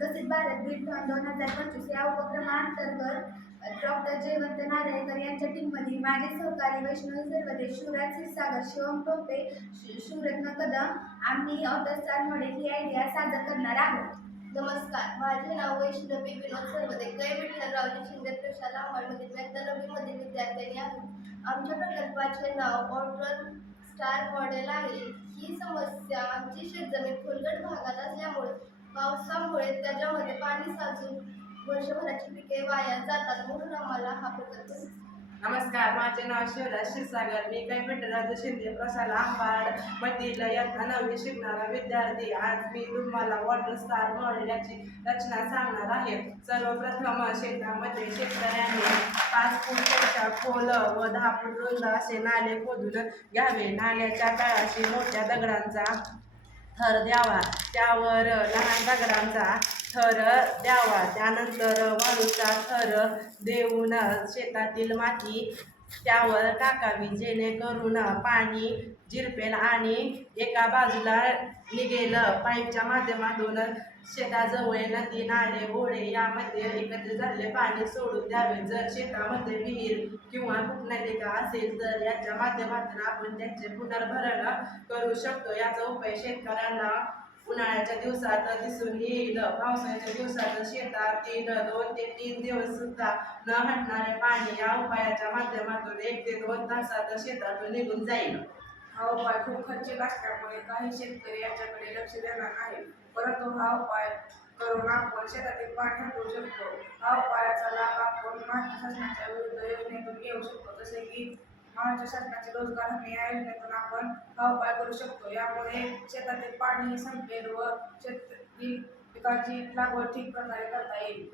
विकसित भारत बिल्डॉन 2025 या उपक्रमाअंतर्गत डॉक्टर जयवंत नारळीकर यांच्या टीममधील माझे सहकारी वैष्णवी सर्वदे, शिवराज क्षीरसागर, शिवम टोपे, शिवरत्न कदम आम्ही ऑटोस्टार मॉडेल ही आयडिया सादर करणार आहोत. नमस्कार, माझे नाव वैष्णवी विनोद सर्वदे, कै विठ्ठलरावजी शिंदे प्रशाला अंबडमधील मेहता विद्यार्थ्यांनी आहे. आमच्या प्रकल्पाचे नाव ऑटो स्टार मॉडेल आहे. ही समस्या आमची शेतजमीन खोलगट भागात असल्यामुळे पावसामुळे त्याच्यामध्ये पाणी साचून वर्षभराची पिके वाया जातात, म्हणून आम्हाला हा प्रकल्प. नमस्कार, माझे नाव शिवराज क्षीरसागर, मी कै विठ्ठलरावजी शिंदे प्रशाला अंबाड मधील इयत्ता 9वी शिकणारा विद्यार्थी. आज मी तुम्हाला वॉटर स्टार मॉडेल याची रचना सांगणार आहे. सर्वप्रथम शेतामध्ये शेतकऱ्यांनी 5 फूट खोल व 10 फूट रुंद असे नाले खोदून घ्यावे. नाल्याच्या तळाशी मोठ्या दगडांचा थर द्यावा, त्यावर लहान दगडांचा थर द्यावा, त्यानंतर वाळूचा थर देऊन शेतातील माती त्यावर टाकावी, जेणेकरून पाणी झिरपेल आणि एका बाजूला निघेल. पाईपच्या माध्यमातून शेताजवळ नदी, नाले, ओढे यामध्ये एकत्र झालेले पाणी सोडून द्यावे. जर शेतामध्ये विहीर किंवा कूपनलिका असेल तर याच्या माध्यमातून आपण त्याचे पुनर्भरण करू शकतो. याचा उपाय शेतकऱ्यांना उन्हाळ्याच्या दिवसात दिसून येईल. पावसाळ्याच्या दिवसात शेतातील 2 ते 3 दिवस सुद्धा न हटणारे पाणी या उपायाच्या माध्यमातून 1 ते 2 तासात शेतातून निघून जाईल. हा उपाय खूप खर्चिक असल्यामुळे काही शेतकरी याच्याकडे लक्ष देणार नाही, परंतु हा उपाय करून आपण शेतातील पाणी हटवू शकतो. हा उपायाचा लाभ आपण महाराष्ट्र शासनाच्या विविध योजनेतून घेऊ शकतो, जसे की महाराष्ट्र शासनाची रोजगार हमी या योजनेतून आपण हा उपाय करू शकतो. यामुळे शेतातील पाणी संपेल व शेतातील पिकांची लागवड ठीक प्रकारे करता येईल.